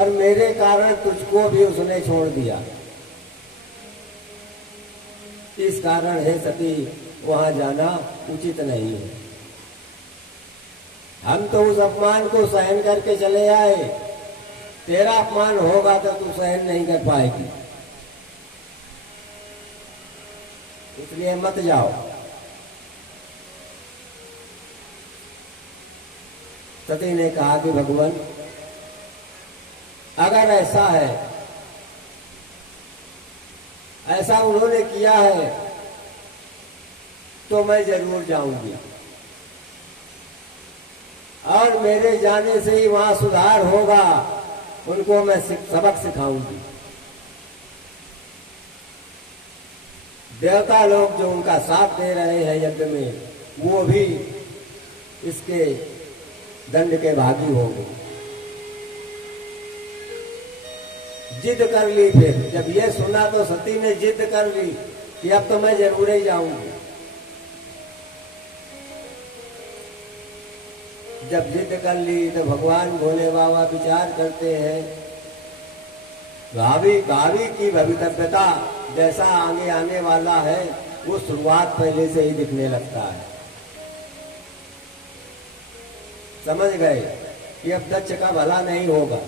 और मेरे कारण तुझको भी उसने छोड़ दिया। इस कारण है सती वहां जाना उचित नहीं है। हम तो उस अपमान को सहन करके चले आए, तेरा अपमान होगा तो तू सहन नहीं कर पाएगी, इसलिए मत जाओ। सती ने कहा कि भगवान अगर ऐसा है, ऐसा उन्होंने किया है तो मैं जरूर जाऊंगी और मेरे जाने से ही वहां सुधार होगा, उनको मैं सबक सिखाऊंगी। देवता लोग जो उनका साथ दे रहे हैं यज्ञ में, वो भी इसके दंड के भागी होंगे। जिद कर ली। फिर जब ये सुना तो सती ने जिद कर ली कि अब तो मैं जरूर ही जाऊंगी। जब जिद कर ली तो भगवान भोले बाबा विचार करते हैं, भावी की भवितव्यता जैसा आगे आने वाला है वो शुरुआत पहले से ही दिखने लगता है। समझ गए कि अब दक्ष का भला नहीं होगा।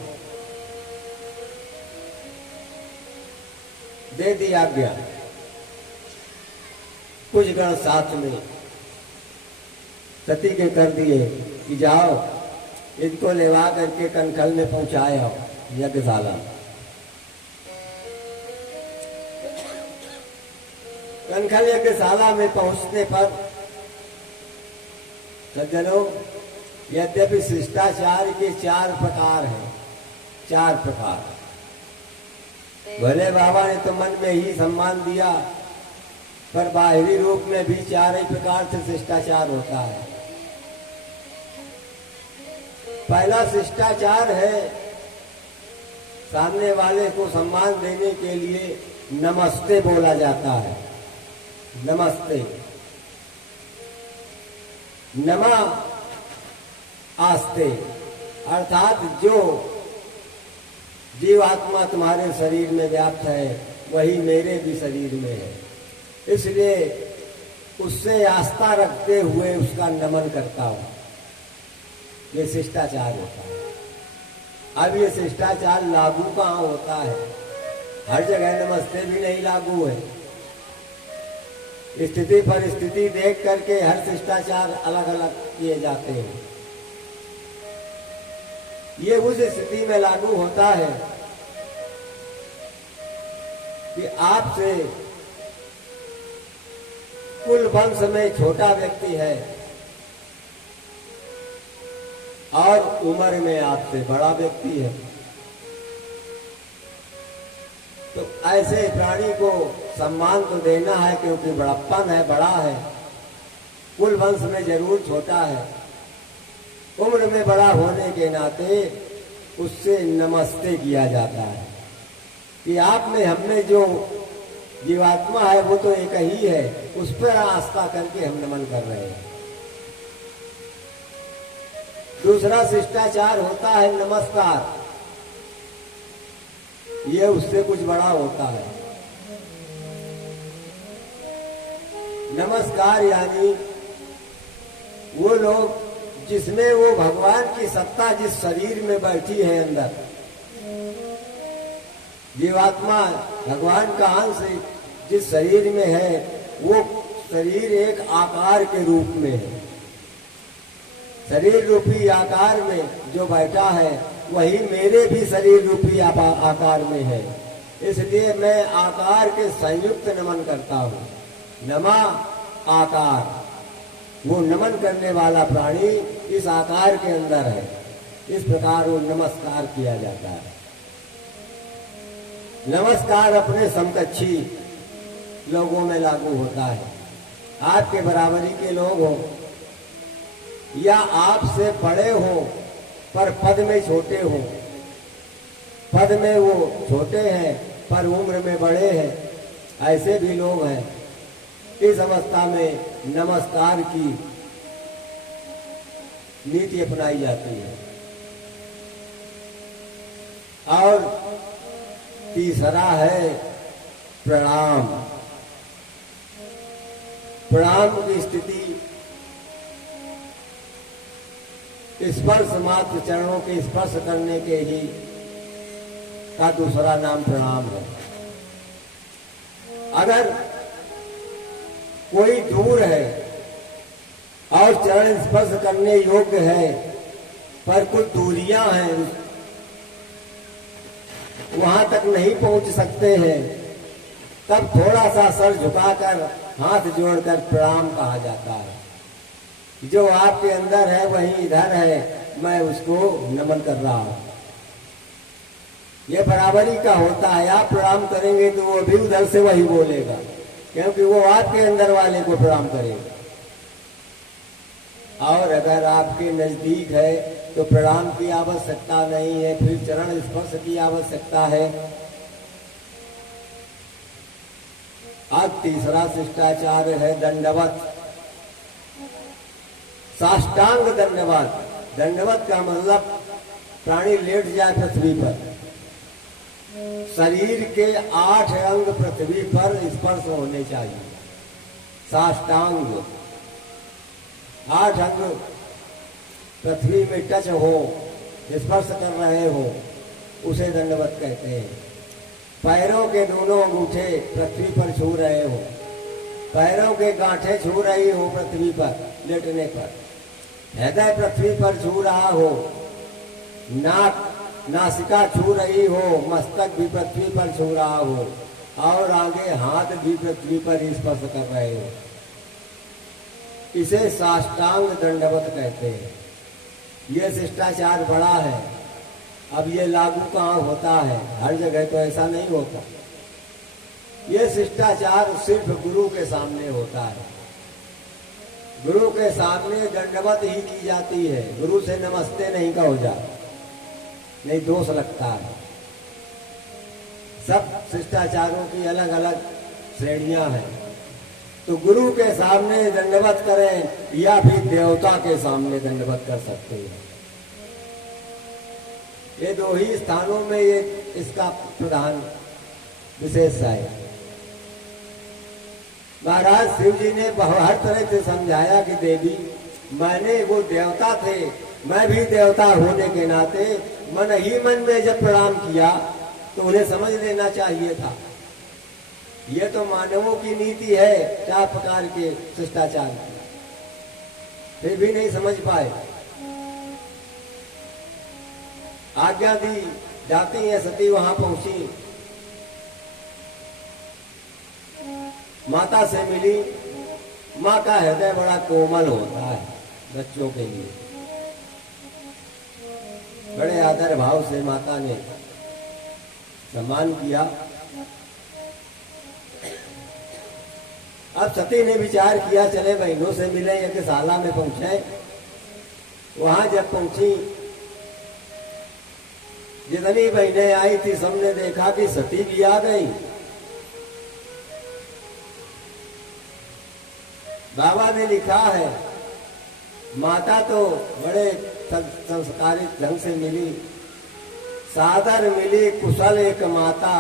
दे दी आज्ञा। कुछ गण साथ में सती के कर दिए कि जाओ इनको लेवा करके कनखल में पहुंचाए आओ यज्ञशाला। कनखल यज्ञशाला में पहुंचने पर सज्जनों, यद्यपि शिष्टाचार के 4 प्रकार हैं, 4 प्रकार। भोले बाबा ने तो मन में ही सम्मान दिया, पर बाहरी रूप में भी 4 ही प्रकार से शिष्टाचार होता है। पहला शिष्टाचार है, सामने वाले को सम्मान देने के लिए नमस्ते बोला जाता है। नमस्ते, नमा आस्ते, अर्थात जो जीवात्मा तुम्हारे शरीर में व्याप्त है वही मेरे भी शरीर में है, इसलिए उससे आस्था रखते हुए उसका नमन करता हूं। ये शिष्टाचार होता है। अब ये शिष्टाचार लागू कहाँ होता है? हर जगह नमस्ते भी नहीं लागू है। स्थिति परिस्थिति देख करके हर शिष्टाचार अलग अलग किए जाते हैं। ये उस स्थिति में लागू होता है कि आपसे कुल वंश में छोटा व्यक्ति है और उम्र में आपसे बड़ा व्यक्ति है, तो ऐसे प्राणी को सम्मान तो देना है क्योंकि बड़प्पन है, बड़ा है, कुल वंश में जरूर छोटा है, उम्र में बड़ा होने के नाते उससे नमस्ते किया जाता है कि आप में हमने जो जीवात्मा है वो तो एक ही है, उस पर आस्था करके हम नमन कर रहे हैं। दूसरा शिष्टाचार होता है नमस्कार। ये उससे कुछ बड़ा होता है। नमस्कार यानी वो लोग जिसमें वो भगवान की सत्ता जिस शरीर में बैठी है अंदर, जीवात्मा भगवान का अंश जिस शरीर में है, वो शरीर एक आकार के रूप में है। शरीर रूपी आकार में जो बैठा है वही मेरे भी शरीर रूपी आकार में है, इसलिए मैं आकार के संयुक्त नमन करता हूँ। नमा आकार, वो नमन करने वाला प्राणी इस आकार के अंदर है, इस प्रकार वो नमस्कार किया जाता है। नमस्कार अपने समकक्षी लोगों में लागू होता है। आपके बराबरी के लोग हो या आपसे बड़े हो पर पद में छोटे हो, पद में वो छोटे हैं पर उम्र में बड़े हैं, ऐसे भी लोग हैं। इस अवस्था में नमस्कार की नीति अपनाई जाती है। और तीसरा है प्रणाम। प्रणाम की स्थिति स्पर्श मात्र, चरणों के स्पर्श करने के ही का दूसरा नाम प्रणाम है। अगर कोई दूर है और चरण स्पर्श करने योग्य है पर कुछ दूरियां हैं, वहां तक नहीं पहुंच सकते हैं, तब थोड़ा सा सर झुकाकर हाथ जोड़कर प्रणाम कहा जाता है। जो आपके अंदर है वही इधर है, मैं उसको नमन कर रहा हूं। ये बराबरी का होता है। आप प्रणाम करेंगे तो वो भी उधर से वही बोलेगा, क्योंकि वो आपके अंदर वाले को प्रणाम करेगा। और अगर आपके नजदीक है तो प्रणाम की आवश्यकता नहीं है, फिर चरण स्पर्श की आवश्यकता है। अब तीसरा शिष्टाचार है दंडवत, साष्टांग दंडवत। दंडवत का मतलब प्राणी लेट जाए पृथ्वी पर, शरीर के 8 अंग पृथ्वी पर स्पर्श होने चाहिए। साष्टांग 8 अंग पृथ्वी में टच हो, स्पर्श कर रहे हो, उसे दंडवत कहते हैं। पैरों के दोनों अंगूठे पृथ्वी पर छू रहे हो, पैरों के गांठे छू रही हो पृथ्वी पर लेटने पर, हृदय पृथ्वी पर छू रहा हो, नाक नासिका छू रही हो, मस्तक भी पृथ्वी पर छू रहा हो, और आगे हाथ भी पृथ्वी पर स्पर्श कर रहे हो, इसे साष्टांग दंडवत कहते हैं। यह शिष्टाचार बड़ा है। अब ये लागू कहाँ होता है? हर जगह तो ऐसा नहीं होता। यह शिष्टाचार सिर्फ गुरु के सामने होता है। गुरु के सामने दंडवत ही की जाती है। गुरु से नमस्ते नहीं कहो जा, नहीं दोष लगता है। सब शिष्टाचारों की अलग अलग श्रेणियां हैं। तो गुरु के सामने दंडवत करें या फिर देवता के सामने दंडवत कर सकते हैं। ये दो ही स्थानों में ये इसका प्रधान विशेष है। महाराज शिव जी ने हर तरह से समझाया कि देवी, मैंने वो देवता थे, मैं भी देवता होने के नाते मन ही मन में जब प्रणाम किया तो उन्हें समझ लेना चाहिए था। ये तो मानवों की नीति है 4 प्रकार के शिष्टाचार की, फिर भी नहीं समझ पाए। आज्ञा दी जाती है, सती वहां पहुंची, माता से मिली। माँ का हृदय बड़ा कोमल होता है बच्चों के लिए। बड़े आदर भाव से माता ने सम्मान किया। अब सती ने विचार किया, चले बहनों से मिले, यज्ञशाला में पहुंचे। वहां जब पहुंची, जितनी बहनें आई थी सबने देखा कि सती भी आ गई। बाबा ने लिखा है, माता तो बड़े संस्कारित ढंग से मिली, सादर मिली कुशल एक माता,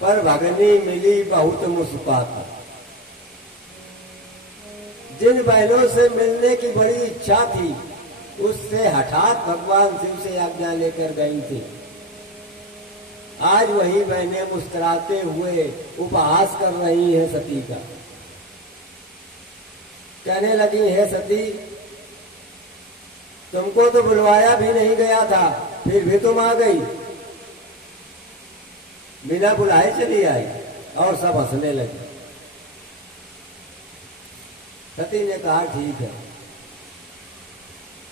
पर भगनी मिली बहुत मुस्कुराता। जिन बहनों से मिलने की बड़ी इच्छा थी, उससे हठात भगवान शिव से आज्ञा लेकर गई थी। आज वही बहनें मुस्कुराते हुए उपहास कर रही हैं सती का। कहने लगी, है सती, तुमको तो बुलवाया भी नहीं गया था, फिर भी तुम आ गई, बिना बुलाए चली आई। और सब हंसने लगे। सती ने कहा, ठीक है,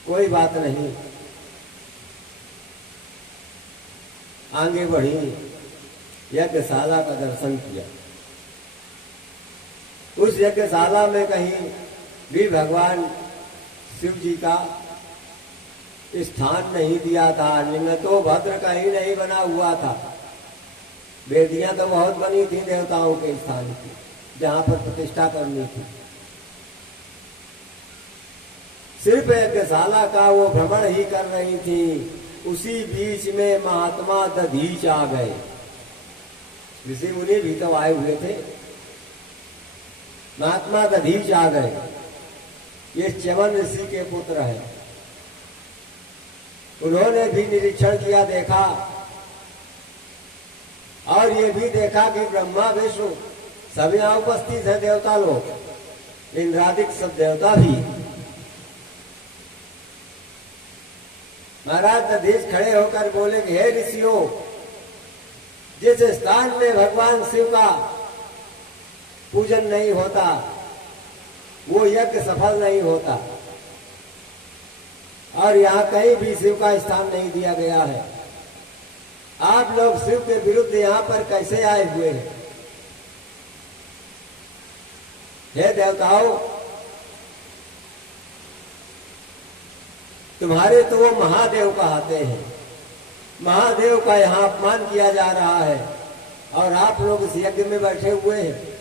कोई बात नहीं। आगे बढ़ी, यज्ञशाला का दर्शन किया। उस यज्ञशाला में कहीं भी भगवान शिव जी का स्थान नहीं दिया था। लिंग तो भद्र कहीं नहीं बना हुआ था। वेदियां तो बहुत बनी थी देवताओं के स्थान की, जहां पर प्रतिष्ठा करनी थी। सिर्फ यज्ञशाला का वो भ्रमण ही कर रही थी उसी बीच में महात्मा दधीच आ गए। ऋषि मुनि भी तो आए हुए थे। महात्मा दधीच आ गए। ये च्यवन ऋषि के पुत्र हैं। उन्होंने भी निरीक्षण किया, देखा, और ये भी देखा कि ब्रह्मा विष्णु सब यहाँ उपस्थित है, देवता लोग, इंद्रादिक सब देवता भी। महाराज दधीच खड़े होकर बोले कि हे ऋषियों, जिस स्थान में भगवान शिव का पूजन नहीं होता वो यज्ञ सफल नहीं होता, और यहाँ कहीं भी शिव का स्थान नहीं दिया गया है। आप लोग शिव के विरुद्ध यहाँ पर कैसे आए हुए हैं? हे देवताओं, तुम्हारे तो वो महादेव कहते हैं, महादेव का यहाँ अपमान किया जा रहा है, और आप लोग इस यज्ञ में बैठे हुए हैं।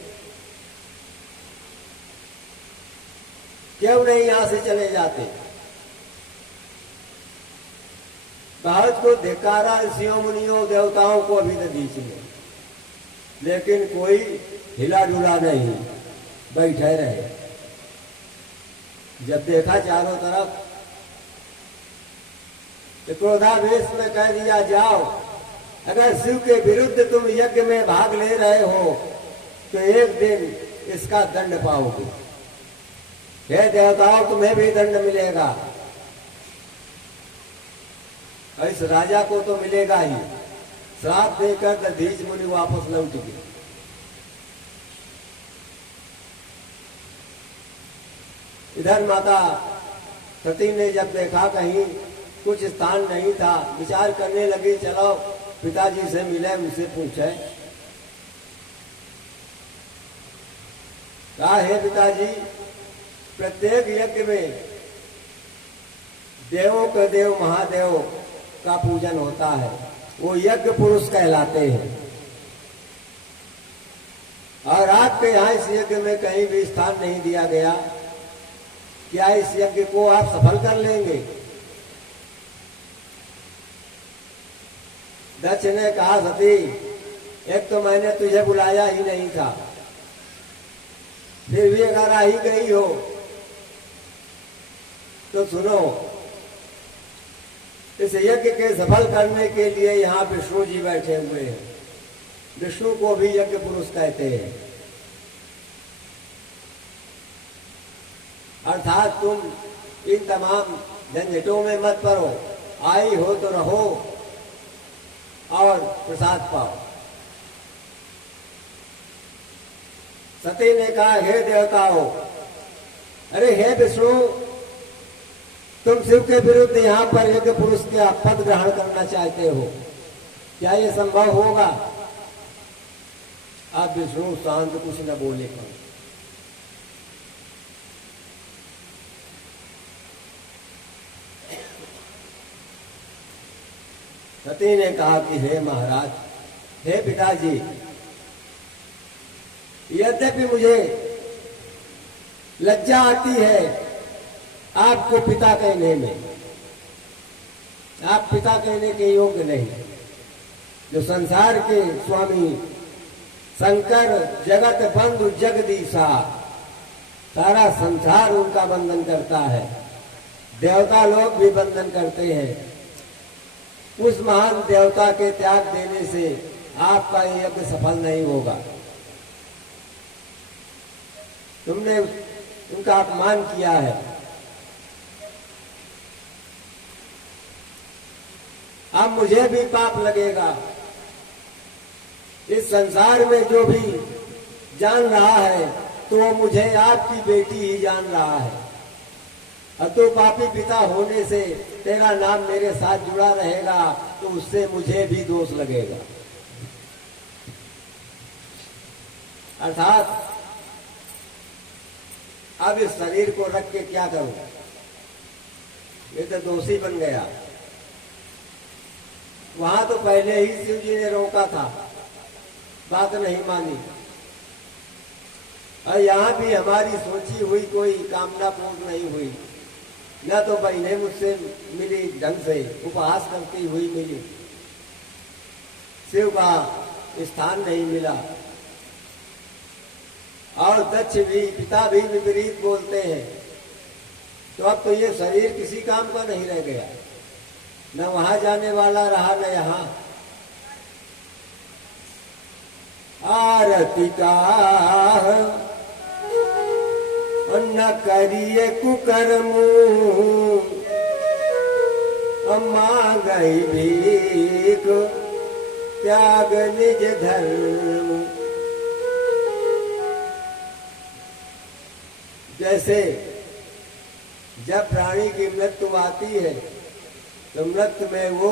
क्यों नहीं यहां से चले जाते? बहुत को धिक्कारा ऋषियों मुनियों देवताओं को अभी दधीच में, लेकिन कोई हिला डुला नहीं, बैठे रहे। जब देखा चारों तरफ तो क्रोधावेश में कह दिया, जाओ, अगर शिव के विरुद्ध तुम यज्ञ में भाग ले रहे हो तो एक दिन इसका दंड पाओगे। हे देवताओं, तुम्हें भी दंड मिलेगा। इस राजा को तो मिलेगा ही। श्राप देकर दधीच मुनि वापस लौट गए। इधर माता सती ने जब देखा कहीं कुछ स्थान नहीं था, विचार करने लगी, चलो पिताजी से मिले, उनसे पूछे। कहा, हे पिताजी, प्रत्येक यज्ञ में देवों के देव महादेव का पूजन होता है, वो यज्ञ पुरुष कहलाते हैं, और आपके यहाँ इस यज्ञ में कहीं भी स्थान नहीं दिया गया। क्या इस यज्ञ को आप सफल कर लेंगे? दक्ष ने कहा, सती, एक तो मैंने तुझे बुलाया ही नहीं था, फिर भी अगर आ ही गई हो तो सुनो, इस यज्ञ के सफल करने के लिए यहाँ विष्णु जी बैठे हुए हैं। विष्णु को भी यज्ञ पुरुष कहते हैं। अर्थात तुम इन तमाम झंझटों में मत पड़ो, आई हो तो रहो और प्रसाद पाओ। सती ने कहा, हे देवताओं, अरे हे विष्णु, तुम शिव के विरुद्ध यहाँ पर यज्ञ पुरुष का पद ग्रहण करना चाहते हो, क्या ये संभव होगा? अब विष्णु शांत, कुछ न बोले। कौन सती ने कहा कि हे महाराज, हे पिताजी, यद्यपि मुझे लज्जा आती है आपको पिता कहने में, आप पिता कहने के योग्य नहीं। जो संसार के स्वामी शंकर, जगत बंधु जगदीशा, सारा संसार उनका बंधन करता है, देवता लोग भी बंधन करते हैं। उस महान देवता के त्याग देने से आपका यज्ञ सफल नहीं होगा। तुमने उनका अपमान किया है। अब मुझे भी पाप लगेगा। इस संसार में जो भी जान रहा है तो वो मुझे आपकी बेटी ही जान रहा है, और तो पापी पिता होने से तेरा नाम मेरे साथ जुड़ा रहेगा तो उससे मुझे भी दोष लगेगा। अर्थात अब इस शरीर को रख के क्या करूं, ये तो दोषी बन गया। वहां तो पहले ही शिव जी ने रोका था, बात नहीं मानी, और यहां भी हमारी सोची हुई कोई कामना पूर्ण नहीं हुई। न तो बहने मुझसे मिली ढंग से, उपहास करती हुई मिली, शिव का स्थान नहीं मिला। और दक्ष भी, पिता भी विपरीत बोलते हैं। तो अब तो ये शरीर किसी काम का नहीं रह गया, न वहां जाने वाला रहा न यहाँ। आरती का न करिए कुकर्म, मांगई भीख त्याग निज धर्म। जैसे जब प्राणी की मृत्यु आती है तो मृत्यु में वो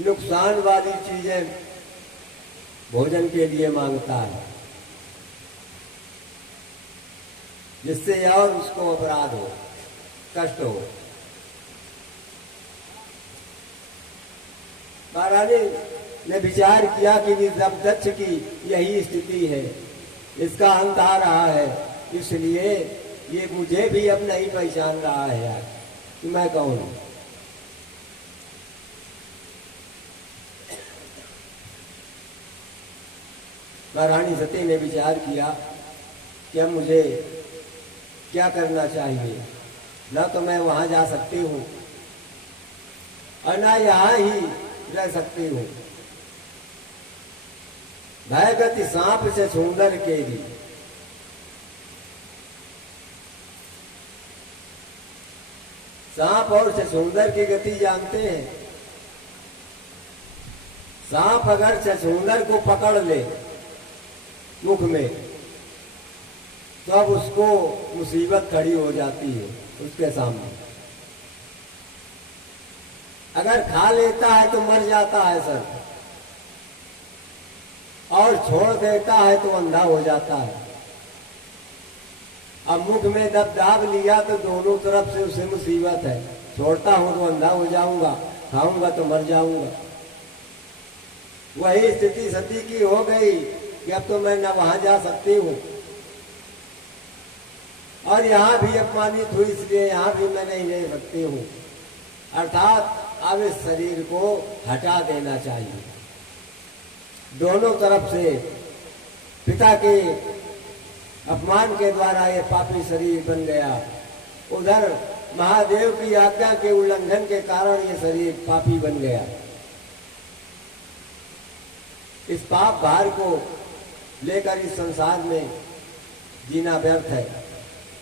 नुकसान वाली चीजें भोजन के लिए मांगता है, जिससे और उसको अपराध हो, कष्ट हो। महारानी ने विचार किया कि जब दक्ष की यही स्थिति है, इसका अंत आ रहा है, इसलिए ये मुझे भी अब नहीं पहचान रहा है यार कि मैं कौन हूं। महारानी सती ने विचार किया कि अब मुझे क्या करना चाहिए। न तो मैं वहां जा सकती हूं और न यहां ही रह सकती हूं। भयगति सांप से सुंदर केरी, सांप और छछूंदर की गति जानते हैं। सांप अगर छछूंदर को पकड़ ले मुख में तो अब उसको मुसीबत खड़ी हो जाती है उसके सामने। अगर खा लेता है तो मर जाता है सर, और छोड़ देता है तो अंधा हो जाता है। अब मुख में जब दाब लिया तो दोनों तरफ से उसे मुसीबत है। छोड़ता हूं तो अंधा हो जाऊंगा, खाऊंगा तो मर जाऊंगा। वही स्थिति सती की हो गई कि अब तो मैं न वहां जा सकती हूं और यहां भी अपमानित हुई, इसलिए यहां भी मैं नहीं रह सकती हूं। अर्थात अब इस शरीर को हटा देना चाहिए। दोनों तरफ से पिता के अपमान के द्वारा ये पापी शरीर बन गया, उधर महादेव की आज्ञा के उल्लंघन के कारण ये शरीर पापी बन गया। इस पाप भार को लेकर इस संसार में जीना व्यर्थ है,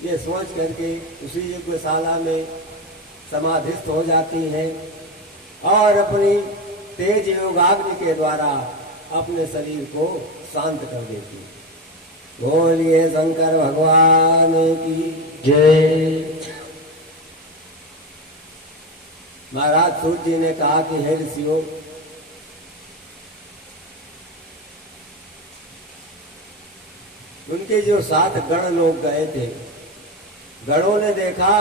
ये सोच करके उसी यज्ञशाला में समाधिस्थ हो जाती हैं और अपनी तेज योगाग्नि के द्वारा अपने शरीर को शांत कर देती। बोलिए शंकर भगवान की जय। महाराज सूत जी ने कहा कि हे ऋषियों, उनके जो 7 गण लोग गए थे, गणों ने देखा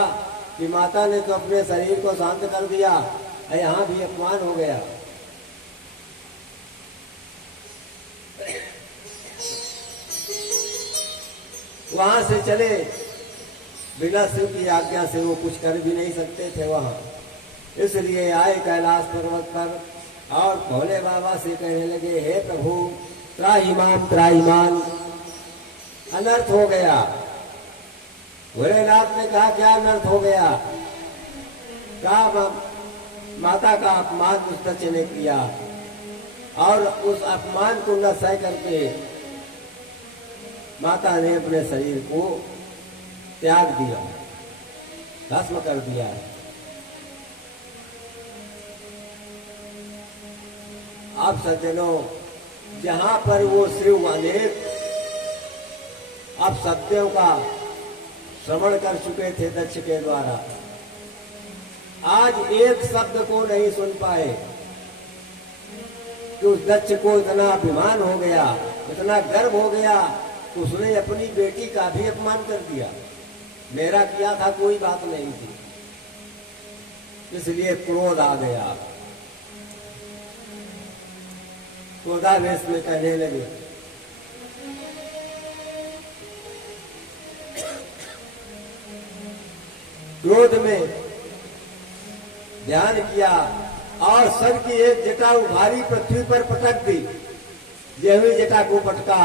कि माता ने तो अपने शरीर को शांत कर दिया, यहां भी अपमान हो गया। वहां से चले, बिना शिव की आज्ञा से वो कुछ कर भी नहीं सकते थे वहां। इसलिए आए कैलाश पर्वत पर और भोले बाबा से कहने लगे, हे प्रभु त्राहिमाम त्राहिमान, अनर्थ हो गया। भोलेनाथ ने कहा, क्या अनर्थ हो गया? कहा, माता का अपमान उस दक्ष ने किया और उस अपमान को न सह करके माता ने अपने शरीर को त्याग दिया, भस्म कर दिया। अब सज्जनों, जहां पर वो शिव अनेक अब सत्यों का श्रवण कर चुके थे दक्ष के द्वारा, आज एक शब्द को नहीं सुन पाए कि उस दक्ष को इतना अभिमान हो गया, इतना गर्व हो गया, उसने अपनी बेटी का भी अपमान कर दिया। मेरा किया था कोई बात नहीं थी, इसलिए क्रोध आ गया। क्रोधावेश में कहने लगे, क्रोध में ध्यान किया और सर की एक जटा उभारी पृथ्वी पर पटक दी। यही जटा को पटका,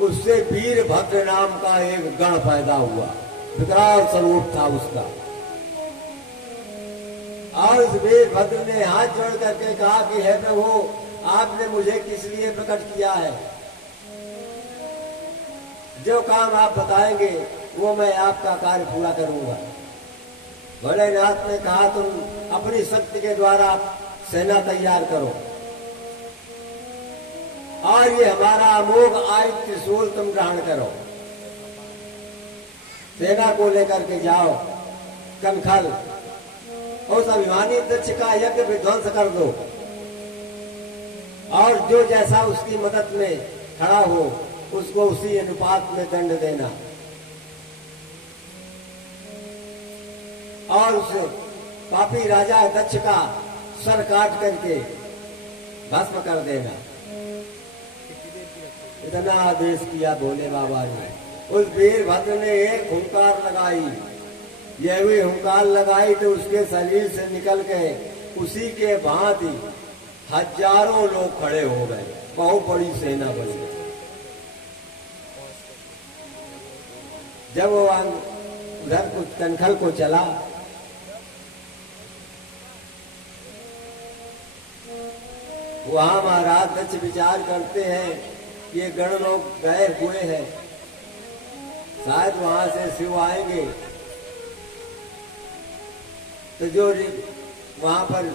उससे वीरभद्र नाम का एक गण पैदा हुआ, विकराल स्वरूप था उसका। और उस वीरभद्र ने हाथ जोड़ करके कहा कि हे प्रभु, आपने मुझे किस लिए प्रकट किया है? जो काम आप बताएंगे वो मैं आपका कार्य पूरा करूंगा। भोलेनाथ ने कहा, तुम अपनी शक्ति के द्वारा सेना तैयार करो और ये हमारा अमोघ आयुध त्रिशूल तुम ग्रहण करो। सेना को लेकर के जाओ, कनखल उस अभिमानी दक्ष का यज्ञ विध्वंस कर दो और जो जैसा उसकी मदद में खड़ा हो उसको उसी अनुपात में दंड देना और उस पापी राजा दक्ष का सर काट करके भस्म कर देना। इतना आदेश किया भोले बाबा ने। उस वीरभद्र ने एक हुंकार लगाई, यह भी हुंकार लगाई तो उसके शरीर से निकल गए उसी के भांति हजारों लोग खड़े हो गए। बहुत बड़ी सेना बनी। जब वो उधर कुछ कनखल को चला, वहां महाराज दक्ष विचार करते हैं कि ये गण लोग गए हुए हैं, शायद वहां से शिव आएंगे। तो जो वहां पर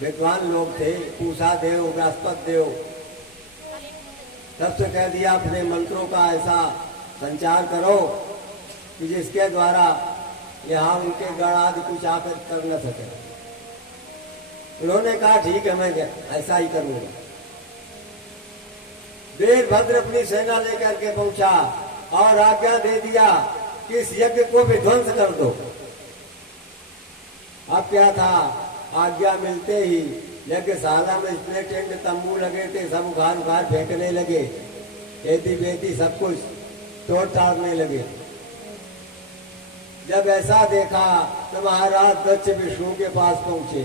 विद्वान लोग थे, पूषा देव, बृहस्पति देव, सबसे कह दिया अपने मंत्रों का ऐसा संचार करो कि जिसके द्वारा यहाँ उनके गण आदि कुछ आकर कर न सके। उन्होंने कहा ठीक है, मैं ऐसा ही करूंगा। वीरभद्र अपनी सेना लेकर के पहुंचा और आज्ञा दे दिया कि इस यज्ञ को विध्वंस कर दो। अब क्या था, आज्ञा मिलते ही यज्ञशाला में इतने टेंट तंबू लगे थे, सब उखाड़ उखाड़ फेंकने लगे, खेती बेती सब कुछ तोड़ ताड़ने लगे। जब ऐसा देखा तो महाराज दक्ष विष्णु के पास पहुंचे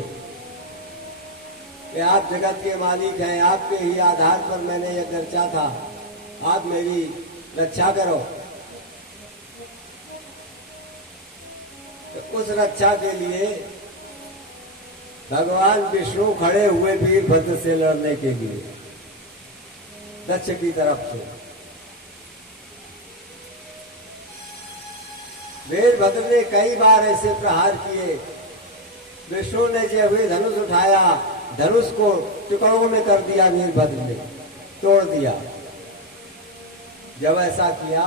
कि आप जगत के मालिक हैं, आपके ही आधार पर मैंने यह चर्चा था, आप मेरी रक्षा करो। तो उस रक्षा के लिए भगवान विष्णु खड़े हुए वीरभद्र से लड़ने के लिए दक्ष की तरफ से। वीरभद्र ने कई बार ऐसे प्रहार किए। विष्णु ने जब वे धनुष उठाया, धनुष को टुकड़ों में कर दिया, वीरभद्र ने तोड़ दिया। जब ऐसा किया